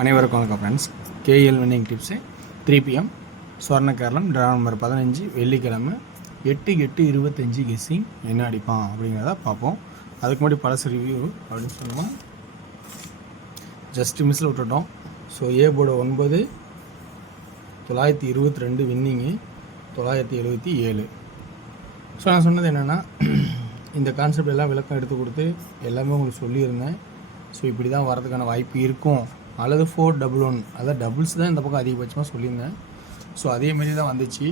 அனைவருக்கும் வணக்கம் friends. KL winning tips 3 PM Suvarna Keralam draw number 15 வெள்ளிக்கிழமை 8/8/25 கெஸ்ஸிங் என்ன அடிப்பான் அப்படிங்கிறத பார்ப்போம். அதுக்கு முன்னாடி பழசு ரிவ்யூ அப்படின்னு சொன்னோம், ஜஸ்ட் மிஸ்ஸில் விட்டுட்டோம். So A board 9 922 winning 977. So நான் சொன்னது என்னென்னா, இந்த கான்செப்ட் எல்லாம் விளக்கம் எடுத்து கொடுத்து எல்லாமே உங்களுக்கு சொல்லியிருந்தேன். ஸோ இப்படி தான் வரதுக்கான வாய்ப்பு இருக்கும், அல்லது 411 அதாவது டபுள்ஸ் தான் இந்த பக்கம் அதிகபட்சமாக சொல்லியிருந்தேன். ஸோ அதேமாரி தான் வந்துச்சு.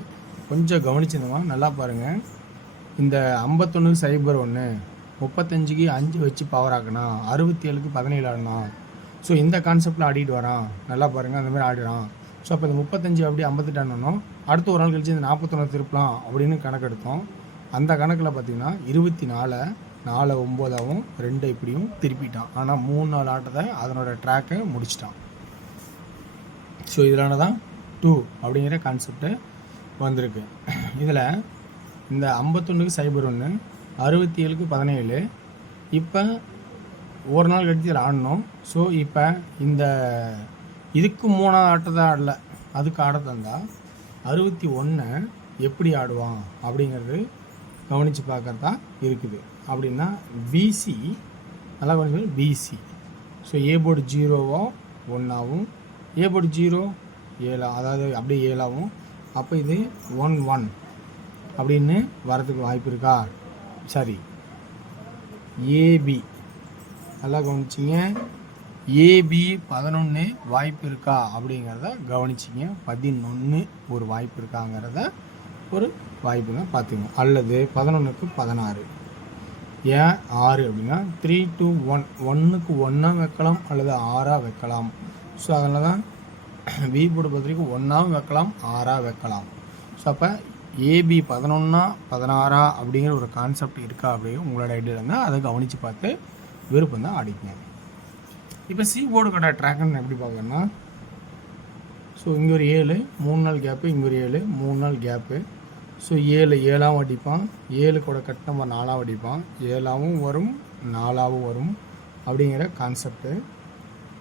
கொஞ்சம் கவனிச்சிருந்தோமா நல்லா பாருங்கள். இந்த 51-01 35க்கு 5 வச்சு பவர் ஆக்கினா 67க்கு 17 ஆடினா. ஸோ இந்த கான்செப்டில் ஆடிட்டு வரான், நல்லா பாருங்கள், அந்தமாதிரி ஆடுறான். ஸோ அப்போ இந்த 35 அப்படி 58 ஆடணும், அடுத்து ஒரு நாள் கழிச்சு இந்த 41 திருப்பலாம் அப்படின்னு கணக்கு எடுத்தோம். அந்த கணக்கில் பார்த்திங்கன்னா 24 4 9 2 இப்படியும் திருப்பிட்டான். ஆனால் 3 நாள் ஆட்டத்தை அதனோட ட்ராக்கை முடிச்சிட்டான். ஸோ இதனால தான் 2 அப்படிங்கிற கான்செப்டு வந்திருக்கு. இதில் இந்த 51-01 67க்கு 17 இப்போ ஒரு நாள் கழித்து இதில் ஆடணும். ஸோ இப்போ இந்த இதுக்கு 3ஆவது ஆட்டத்தை ஆடலை, அதுக்கு ஆட தந்தால் 61 எப்படி ஆடுவான் அப்படிங்கிறது கவனித்து பார்க்கறதா இருக்குது. அப்படின்னா பிசி நல்லா கொஞ்சம் பிசி. ஸோ ஏ போர்டு 0 1ஆகவும் ஏ போர்டு 0 7 அதாவது அப்படியே 7ஆகவும், அப்போ இது 1-1 அப்படின்னு வரதுக்கு வாய்ப்பு இருக்கா? சரி, ஏபி நல்லா கவனிச்சிங்க, ஏபி 11 வாய்ப்பு இருக்கா அப்படிங்கிறத கவனிச்சிங்க. 11 ஒரு வாய்ப்பு இருக்காங்கிறத ஒரு வாய்ப்புங்க பார்த்துங்க. அல்லது 11க்கு 16 ஏன் 6 அப்படின்னா 3-1 1க்கு 1 வைக்கலாம் அல்லது 6 வைக்கலாம். ஸோ அதனால தான் பி போர்டு பொறுத்தவரைக்கும் 1 வைக்கலாம் 6 வைக்கலாம். ஸோ அப்போ ஏபி 11-16 அப்படிங்கிற ஒரு கான்செப்ட் இருக்கா அப்படிங்கிற உங்களோட ஐடியா இருந்தால் அதை கவனித்து பார்த்து விருப்பம் தான் ஆடிக்கங்க. இப்போ சி போர்டுக்கோட ட்ராக்குன்னு எப்படி பார்க்கணுன்னா, ஸோ இங்கே ஒரு 7 3 நாள் கேப்பு, இங்கே ஒரு 7 3 நாள் கேப்பு. ஸோ 7 7ஆவும் அடிப்பான், 7 கூட கட் நம்பர் 4ஆவும் அடிப்பான், 7ஆவும் வரும் 4ஆவும் வரும் அப்படிங்கிற கான்செப்டு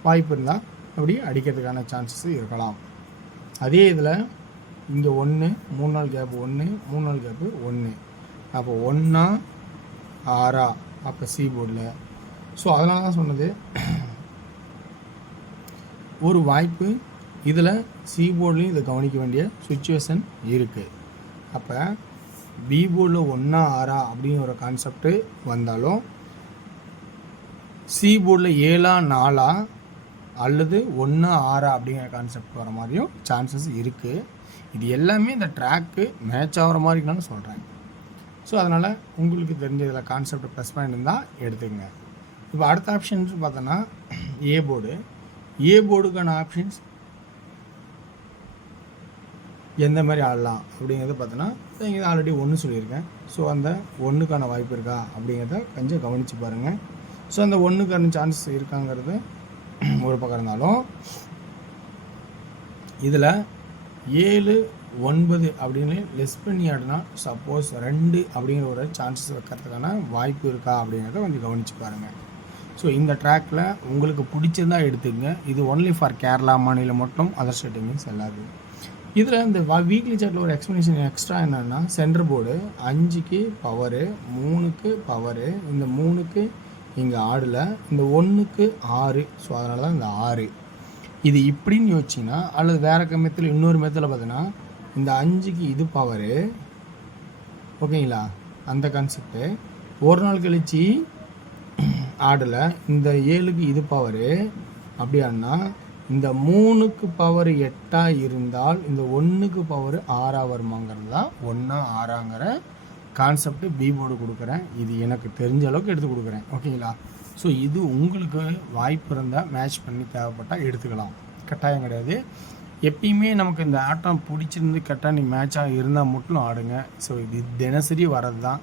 வாய்ப்பு இருந்தால் அப்படி அடிக்கிறதுக்கான சான்சஸ் இருக்கலாம். அதே இதில் இங்கே 1 3 நாள் கேப்பு 1 3 நாள் கேப்பு 1, அப்போ 1 6 அப்போ சி போர்டில். ஸோ அதனால தான் சொன்னது ஒரு வாய்ப்பு இதில் சி போர்ட்லேயும் இதை கவனிக்க வேண்டிய சுச்சுவேஷன் இருக்குது. அப்போ பி போர்டில் 1-6 அப்படிங்கிற ஒரு கான்செப்டு வந்தாலும் சி போர்டில் 7-4 அல்லது 1-6 அப்படிங்கிற கான்செப்ட் வர மாதிரியும் சான்சஸ் இருக்குது. இது எல்லாமே இந்த ட்ராக்கு மேட்ச் ஆகிற மாதிரி நான் சொல்கிறேன். ஸோ அதனால் உங்களுக்கு தெரிஞ்ச இதில் கான்செப்ட் ப்ளஸ் பாயிண்ட் இருந்தால் எடுத்துக்கங்க. இப்போ அடுத்த ஆப்ஷன்ஸ் பார்த்தோன்னா ஏ போர்டு. ஏ போர்டுக்கான ஆப்ஷன்ஸ் எந்த மாதிரி ஆடலாம் அப்படிங்கிறத பார்த்தோன்னா இங்கே ஆல்ரெடி 1 சொல்லியிருக்கேன். ஸோ அந்த 1க்கான வாய்ப்பு இருக்கா அப்படிங்கிறத கொஞ்சம் கவனித்து பாருங்கள். ஸோ அந்த 1க்கான சான்சஸ் இருக்காங்கிறது ஒரு பக்கம் இருந்தாலும், இதில் 7-9 அப்படின்னு லெஸ் பண்ணி ஆடினா சப்போஸ் 2 அப்படிங்கிற ஒரு சான்சஸ் வைக்கிறதுக்கான வாய்ப்பு இருக்கா அப்படிங்கிறத கொஞ்சம் கவனித்து பாருங்கள். ஸோ இந்த ட்ராக்கில் உங்களுக்கு பிடிச்சதா எடுத்துக்கங்க. இது ஒன்லி ஃபார் கேரளா மாநிலம் மட்டும், அதர் ஸ்டேட் மீன்ஸ் எல்லாருக்கும். இதில் இந்த வீக்லி சார்ட்டில் ஒரு எக்ஸ்ப்ளனேஷன் எக்ஸ்ட்ரா என்னென்னா, சென்டர் போர்டு 5க்கு பவரு 3க்கு பவரு, இந்த 3க்கு இங்கே ஆடல, இந்த 1க்கு 6. ஸோ அதனால தான் இந்த 6 இது இப்படின்னு யோசிச்சிங்கன்னா, அல்லது வேறு மெத்தில் இன்னொரு மெத்தில் பார்த்தீங்கன்னா இந்த 5க்கு இது பவரு, ஓகேங்களா, அந்த கான்செப்டு ஒரு நாள் கழித்து ஆடலை, இந்த 7க்கு இது பவரு அப்படியானா இந்த 3க்கு பவர் 8 இருந்தால் இந்த 1க்கு பவர் 6 வருமாங்கிறது தான் 1-6ங்கிற கான்செப்ட் பி போர்டு கொடுக்குறேன். இது எனக்கு தெரிஞ்ச அளவுக்கு எடுத்து கொடுக்குறேன், ஓகேங்களா. ஸோ இது உங்களுக்கு வாய்ப்பு இருந்தால் மேட்ச் பண்ணி தேவைப்பட்டால் எடுத்துக்கலாம், கட்டாயம் கிடையாது. எப்பயுமே நமக்கு இந்த ஆட்டம் பிடிச்சிருந்து கரெக்டாக நீ மேட்சாக இருந்தால் மட்டும் ஆடுங்க. ஸோ இது தினசரி வர்றது தான்,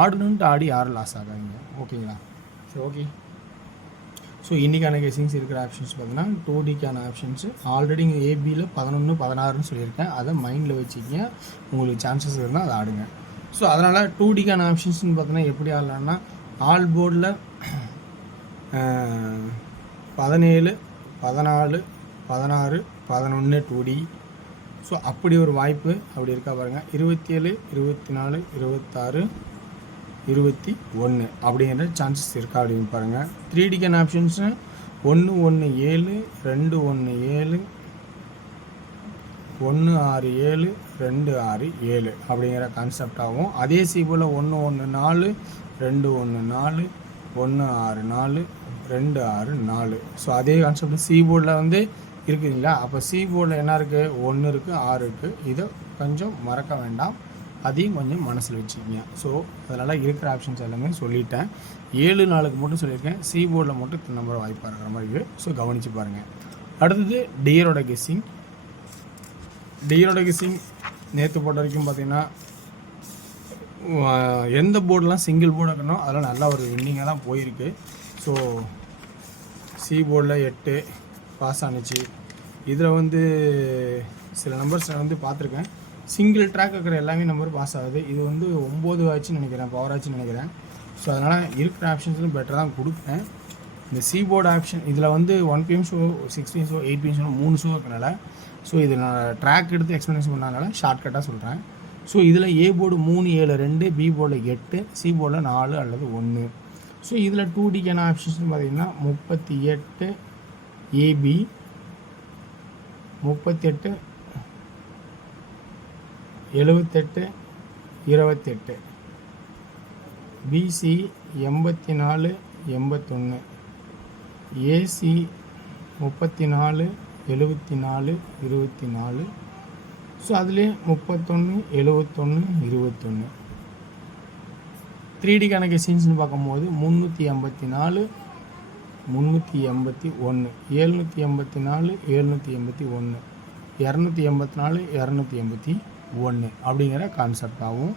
ஆடணுன்ட்டு ஆடி யாரும் லாஸ் ஆகாதீங்க, ஓகேங்களா. So okay. ஸோ இன்றைக்கான கெஸிங்ஸ் இருக்கிற ஆப்ஷன்ஸ் பார்த்தீங்கன்னா 2Dக்கான ஆப்ஷன்ஸு ஆல்ரெடி இங்கே ஏபியில் 11-16 சொல்லியிருக்கேன். அதை மைண்டில் வச்சுக்கிங்க, உங்களுக்கு சான்சஸ் இருந்தால் அதை ஆடுங்க. ஸோ அதனால் 2Dக்கான ஆப்ஷன்ஸ்னு பார்த்தீங்கன்னா எப்படி ஆடலான்னா, ஆல் போர்டில் 17 14 16 11 2D. ஸோ அப்படி ஒரு வாய்ப்பு அப்படி இருக்கா பாருங்கள். 27 24 26 21 அப்படிங்கிற சான்சஸ் இருக்கா அப்படின்னு பாருங்கள். 3Dக்கான ஆப்ஷன்ஸு 1 1 7 2 1 7 1 6 7 2 6 7 அப்படிங்கிற கான்செப்ட் ஆகும். அதே சீபோல் 1 1 4 2 1 4 1 6 4 2 6 4. ஸோ அதே கான்செப்ட் சீபோர்டில் வந்து இருக்குதுங்களா. அப்போ சீபோர்டில் என்ன இருக்குது, 1 இருக்குது 6 இருக்குது. இதை கொஞ்சம் மறக்க வேண்டாம், அதையும் கொஞ்சம் மனசில் வச்சுக்கிங்க. ஸோ அதனால் இருக்கிற ஆப்ஷன்ஸ் எல்லாமே சொல்லிட்டேன். 7 நாளுக்கு மட்டும் சொல்லியிருக்கேன். சீபோர்டில் மட்டும் நம்பர் வாய்ப்பாக இருக்கிற மாதிரி இருக்குது. ஸோ கவனித்து பாருங்கள். அடுத்தது டியரோட கெஸ்ஸிங். டியரோட கெஸ்ஸிங் நேற்று போட்ட வரைக்கும் பார்த்திங்கன்னா எந்த போர்டெலாம் சிங்கிள் போர்டு இருக்கணும் அதெல்லாம் நல்லா ஒரு வின்னிங்காக தான் போயிருக்கு. ஸோ சி போர்டில் 8 பாஸ் ஆணுச்சு. இதில் வந்து சில நம்பர்ஸ் வந்து பார்த்துருக்கேன், சிங்கிள் ட்ராக் இருக்கிற எல்லாமே நம்பர் பாஸ் ஆகுது. இது வந்து 9 ஆச்சுன்னு நினைக்கிறேன், பவர் ஆச்சுன்னு நினைக்கிறேன். ஸோ அதனால் இருக்கிற ஆப்ஷன்ஸும் பெட்டராக தான் கொடுப்பேன். இந்த சி போர்டு ஆப்ஷன் இதில் வந்து 1 PM show, 6 PM show, 8 PM show 3 show இருக்கனால, ஸோ இது நான் ட்ராக் எடுத்து எக்ஸ்ப்ளனேஷன் பண்ணனால ஷார்ட்கட்டாக சொல்கிறேன். ஸோ இதில் ஏ போர்டு 3 7 2, பி போர்டில் 8, சி போர்டில் 4 அல்லது 1. ஸோ இதில் 2Dக்கான ஆப்ஷன்ஸ்னு பார்த்தீங்கன்னா 38 ஏபி, 38 78 28, பிசி 84 81, ஏசி 34 74 24. ஸோ அதுலேயே 31 71 21. 3Dக்கான கெஸ்ஸிங்ஸ்னு பார்க்கும்போது 384 381, 784 781, 284 281 அப்படிங்கிற கான்செப்ட் ஆகும்.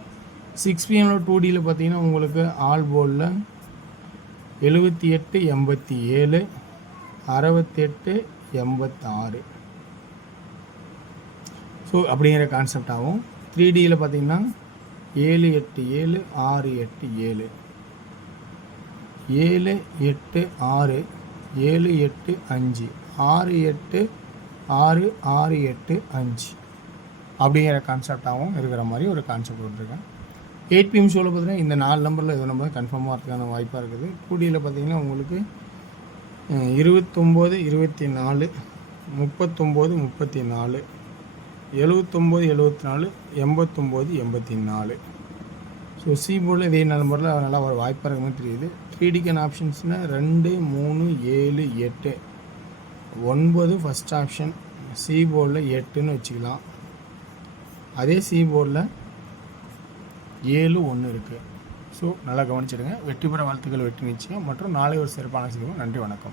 6 PM 2Dயில் பார்த்தீங்கன்னா உங்களுக்கு ஆல் போர்டில் 78 87 68 86. ஸோ அப்படிங்கிற கான்செப்ட் ஆகும். 3Dயில் பார்த்தீங்கன்னா 7 8 7 6 8 7 7 8 6 7 8 5 6 8 6 6 8 5 அப்படிங்கிற கான்செப்டாகவும் இருக்கிற மாதிரி ஒரு கான்செப்ட் விட்டுருக்கேன். 8 PM ஷோவில் பார்த்தீங்கன்னா இந்த 4 நம்பரில் எது நம்பர் கன்ஃபார்மாக இருக்கிறதுக்கான வாய்ப்பாக இருக்குது. 2Dயில் பார்த்தீங்கன்னா உங்களுக்கு 29 24 39 34 79 74 89 84. ஸோ சி போர்டில் இதே நம்பரில் நல்லா ஒரு வாய்ப்பாக இருக்கிற மாதிரி தெரியுது. 3Dக்கான ஆப்ஷன்ஸ்னால் 2 3 7 8 9 ஃபஸ்ட் ஆப்ஷன், சி போர்டில் 8ன்னு வச்சுக்கலாம். அதே சி போர்டில் 7 1 இருக்குது. ஸோ நல்லா கவனிச்சிடுங்க. வெற்றி பெற வாழ்த்துக்கள், வெற்றி நிச்சயம். மற்றும் நாளை ஒரு சிறப்பான செய்வோம். நன்றி, வணக்கம்.